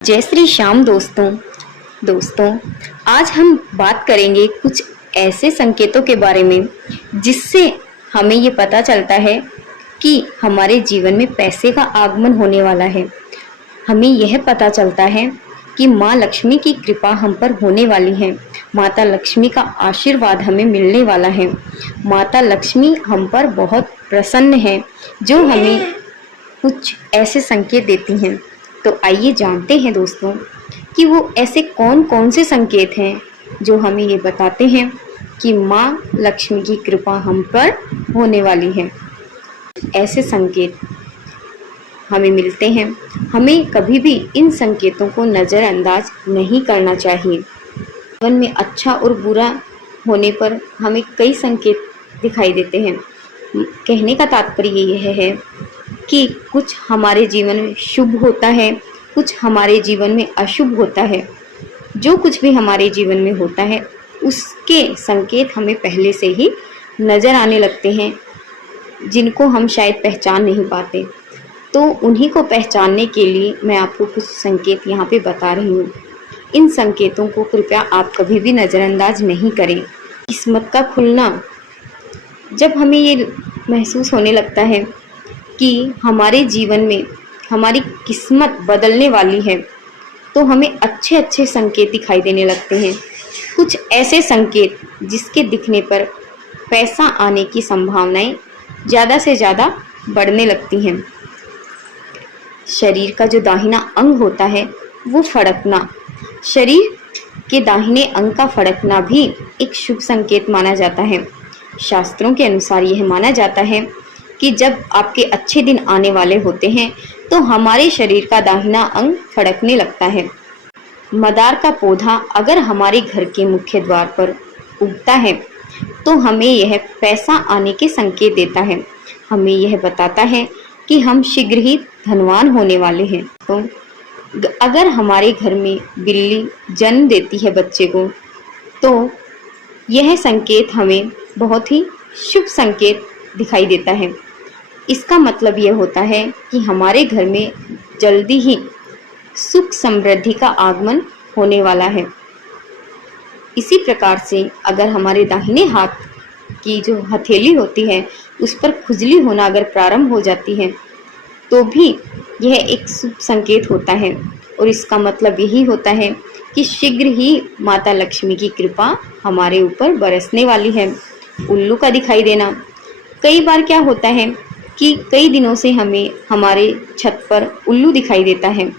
जय श्री श्याम दोस्तों आज हम बात करेंगे कुछ ऐसे संकेतों के बारे में जिससे हमें ये पता चलता है कि हमारे जीवन में पैसे का आगमन होने वाला है। हमें यह पता चलता है कि माँ लक्ष्मी की कृपा हम पर होने वाली है, माता लक्ष्मी का आशीर्वाद हमें मिलने वाला है। माता लक्ष्मी हम पर बहुत प्रसन्न है, जो हमें कुछ ऐसे संकेत देती हैं। तो आइए जानते हैं दोस्तों कि वो ऐसे कौन कौन से संकेत हैं जो हमें ये बताते हैं कि माँ लक्ष्मी की कृपा हम पर होने वाली है। ऐसे संकेत हमें मिलते हैं, हमें कभी भी इन संकेतों को नज़रअंदाज नहीं करना चाहिए। जीवन में अच्छा और बुरा होने पर हमें कई संकेत दिखाई देते हैं। कहने का तात्पर्य यह है कि कुछ हमारे जीवन में शुभ होता है, कुछ हमारे जीवन में अशुभ होता है। जो कुछ भी हमारे जीवन में होता है उसके संकेत हमें पहले से ही नज़र आने लगते हैं, जिनको हम शायद पहचान नहीं पाते। तो उन्हीं को पहचानने के लिए मैं आपको कुछ संकेत यहाँ पे बता रही हूँ। इन संकेतों को कृपया आप कभी भी नज़रअंदाज नहीं करें। किस्मत का खुलना, जब हमें ये महसूस होने लगता है कि हमारे जीवन में हमारी किस्मत बदलने वाली है, तो हमें अच्छे अच्छे संकेत दिखाई देने लगते हैं। कुछ ऐसे संकेत जिसके दिखने पर पैसा आने की संभावनाएं ज़्यादा से ज़्यादा बढ़ने लगती हैं। शरीर का जो दाहिना अंग होता है वो फड़कना, शरीर के दाहिने अंग का फड़कना भी एक शुभ संकेत माना जाता है। शास्त्रों के अनुसार यह माना जाता है कि जब आपके अच्छे दिन आने वाले होते हैं तो हमारे शरीर का दाहिना अंग फड़कने लगता है। मदार का पौधा अगर हमारे घर के मुख्य द्वार पर उगता है तो हमें यह पैसा आने के संकेत देता है। हमें यह बताता है कि हम शीघ्र ही धनवान होने वाले हैं। तो अगर हमारे घर में बिल्ली जन्म देती है बच्चे को, तो यह संकेत हमें बहुत ही शुभ संकेत दिखाई देता है। इसका मतलब यह होता है कि हमारे घर में जल्दी ही सुख समृद्धि का आगमन होने वाला है। इसी प्रकार से अगर हमारे दाहिने हाथ की जो हथेली होती है उस पर खुजली होना अगर प्रारंभ हो जाती है तो भी यह एक शुभ संकेत होता है, और इसका मतलब यही होता है कि शीघ्र ही माता लक्ष्मी की कृपा हमारे ऊपर बरसने वाली है। उल्लू का दिखाई देना, कई बार क्या होता है कि कई दिनों से हमें हमारे छत पर उल्लू दिखाई देता है।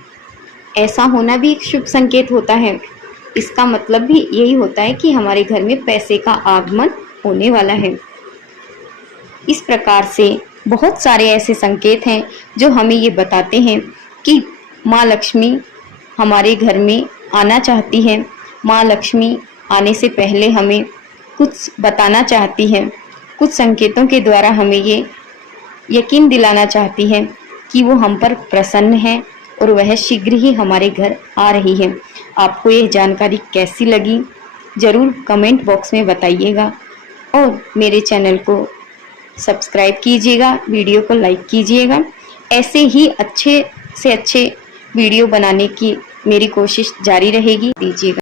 ऐसा होना भी एक शुभ संकेत होता है। इसका मतलब भी यही होता है कि हमारे घर में पैसे का आगमन होने वाला है। इस प्रकार से बहुत सारे ऐसे संकेत हैं जो हमें ये बताते हैं कि माँ लक्ष्मी हमारे घर में आना चाहती है। माँ लक्ष्मी आने से पहले हमें कुछ बताना चाहती है। कुछ संकेतों के द्वारा हमें ये यकीन दिलाना चाहती है कि वो हम पर प्रसन्न है और वह शीघ्र ही हमारे घर आ रही है। आपको यह जानकारी कैसी लगी ज़रूर कमेंट बॉक्स में बताइएगा, और मेरे चैनल को सब्सक्राइब कीजिएगा, वीडियो को लाइक कीजिएगा। ऐसे ही अच्छे से अच्छे वीडियो बनाने की मेरी कोशिश जारी रहेगी। दीजिएगा।